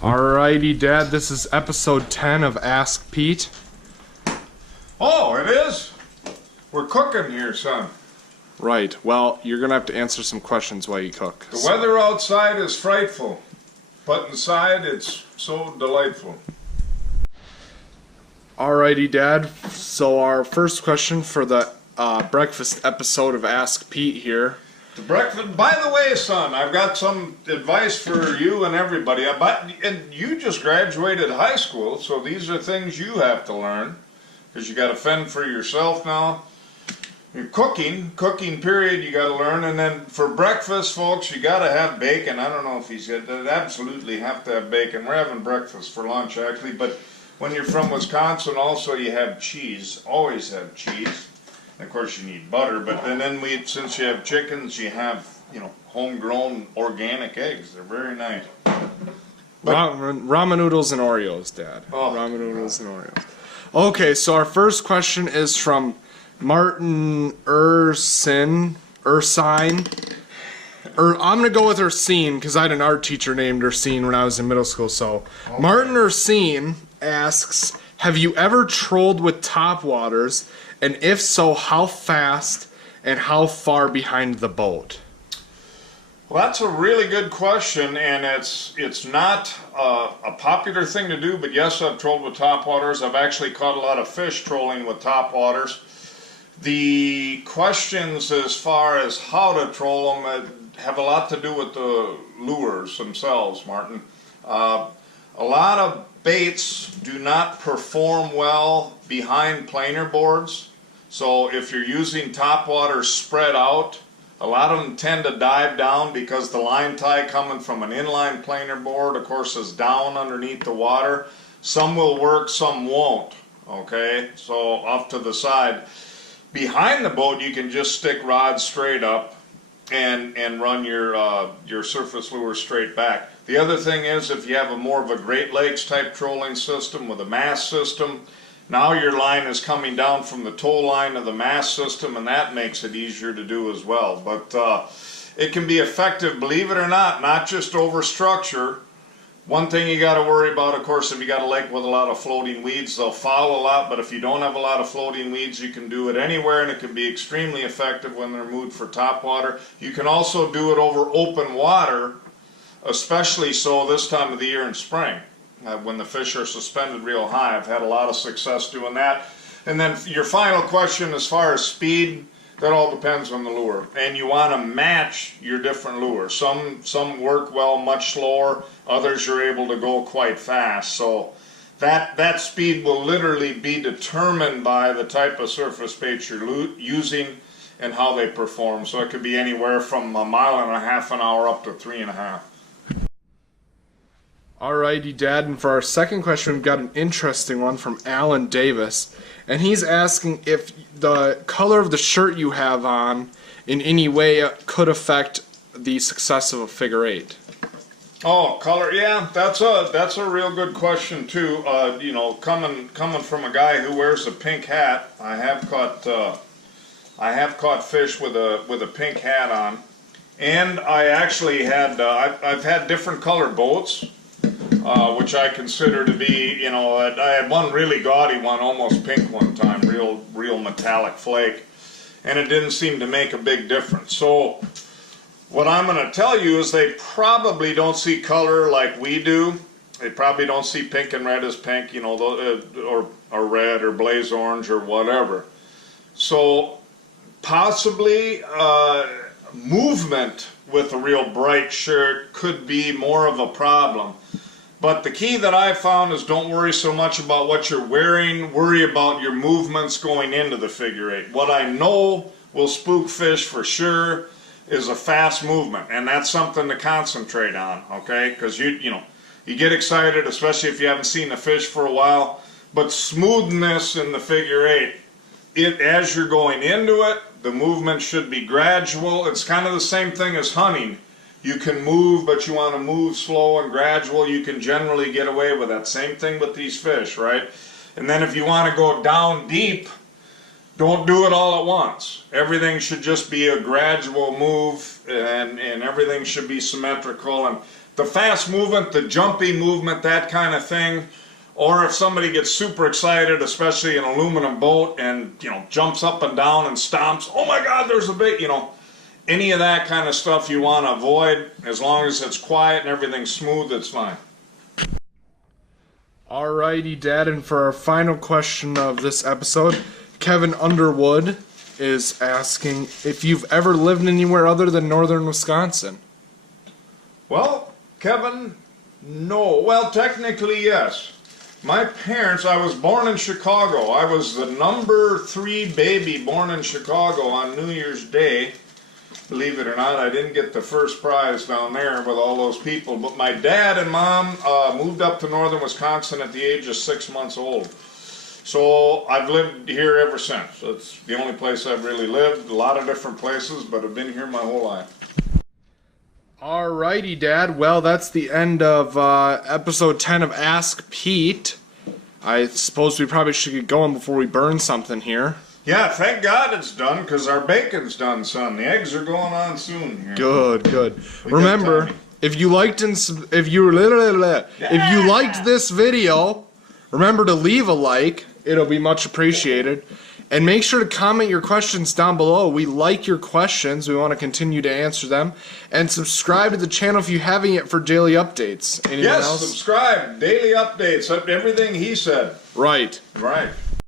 Alrighty, Dad, this is episode 10 of Ask Pete. Oh, it is? We're cooking here, son. Right, well, you're gonna have to answer some questions while you cook. The weather outside is frightful, but inside it's so delightful. Alrighty, Dad, so our first question for the breakfast episode of Ask Pete here. The breakfast. By the way, son, I've got some advice for you and everybody. And you just graduated high school, so these are things you have to learn, because you got to fend for yourself now. You're cooking period, you got to learn. And then for breakfast, folks, you got to have bacon. I don't know if he said that. Absolutely have to have bacon. We're having breakfast for lunch, actually. But when you're from Wisconsin, also you have cheese. Always have cheese. Of course, you need butter, but then since you have chickens, you have, homegrown organic eggs. They're very nice. Ramen noodles and Oreos, Dad. Oh. Ramen noodles and Oreos. Okay, so our first question is from Martin Ursine. I'm gonna go with Ursine because I had an art teacher named Ursine when I was in middle school. So okay. Martin Ursine asks, have you ever trolled with topwaters? And if so, how fast and how far behind the boat? Well, that's a really good question, and it's not a popular thing to do, but yes, I've trolled with topwaters. I've actually caught a lot of fish trolling with topwaters. The questions as far as how to troll them have a lot to do with the lures themselves, Martin. A lot of baits do not perform well behind planer boards. So if you're using topwater spread out, a lot of them tend to dive down because the line tie coming from an inline planer board, of course, is down underneath the water. Some will work, some won't. Okay, so off to the side. Behind the boat, you can just stick rods straight up and run your surface lure straight back. The other thing is, if you have more of a Great Lakes type trolling system with a mast system, now your line is coming down from the tow line of the mast system, and that makes it easier to do as well. But it can be effective, believe it or not just over structure. One thing you got to worry about, of course, if you got a lake with a lot of floating weeds, they'll foul a lot, but if you don't have a lot of floating weeds, you can do it anywhere, and it can be extremely effective when they're moved for topwater. You can also do it over open water, especially so this time of the year in spring. When the fish are suspended real high. I've had a lot of success doing that. And then your final question as far as speed, that all depends on the lure. And you want to match your different lures. Some work well much slower, others you're able to go quite fast. So that speed will literally be determined by the type of surface bait you're using and how they perform. So it could be anywhere from 1.5 miles an hour up to 3.5. Alrighty, Dad, and for our second question, we've got an interesting one from Alan Davis, and he's asking if the color of the shirt you have on in any way could affect the success of a figure eight. Oh, color, yeah, that's a real good question too. Coming from a guy who wears a pink hat, I have caught fish with a pink hat on, and I actually had I've had different color boats. Which I consider to be, I had one really gaudy one, almost pink one time, real metallic flake, and it didn't seem to make a big difference. So what I'm going to tell you is they probably don't see color like we do. They probably don't see pink and red as pink, or red or blaze orange or whatever. So possibly movement with a real bright shirt could be more of a problem. But the key that I've found is don't worry so much about what you're wearing, worry about your movements going into the figure eight. What I know will spook fish for sure is a fast movement, and that's something to concentrate on, okay? Because you get excited, especially if you haven't seen the fish for a while, but smoothness in the figure eight, as you're going into it, the movement should be gradual. It's kind of the same thing as hunting. You can move, but you want to move slow and gradual. You can generally get away with that. Same thing with these fish, right? And then if you want to go down deep, don't do it all at once. Everything should just be a gradual move, and everything should be symmetrical. And the fast movement, the jumpy movement, that kind of thing. Or if somebody gets super excited, especially an aluminum boat, and jumps up and down and stomps, oh my God, there's a big, any of that kind of stuff you want to avoid. As long as it's quiet and everything's smooth, it's fine. Alrighty, Dad, and for our final question of this episode, Kevin Underwood is asking if you've ever lived anywhere other than northern Wisconsin. Well, Kevin, no. Well, technically, yes. My parents, I was born in Chicago. I was the number 3 baby born in Chicago on New Year's Day. Believe it or not, I didn't get the first prize down there with all those people. But my dad and mom moved up to northern Wisconsin at the age of 6 months old. So I've lived here ever since. It's the only place I've really lived. A lot of different places, but I've been here my whole life. Alrighty, Dad. Well, that's the end of episode 10 of Ask Pete. I suppose we probably should get going before we burn something here. Yeah, thank God it's done, because our bacon's done, son. The eggs are going on soon here. Good. Remember, if you liked this video, remember to leave a like. It'll be much appreciated. And make sure to comment your questions down below. We like your questions. We want to continue to answer them. And subscribe to the channel if you haven't yet for daily updates. Anyone else? Yes, subscribe. Daily updates. Everything he said. Right. Right.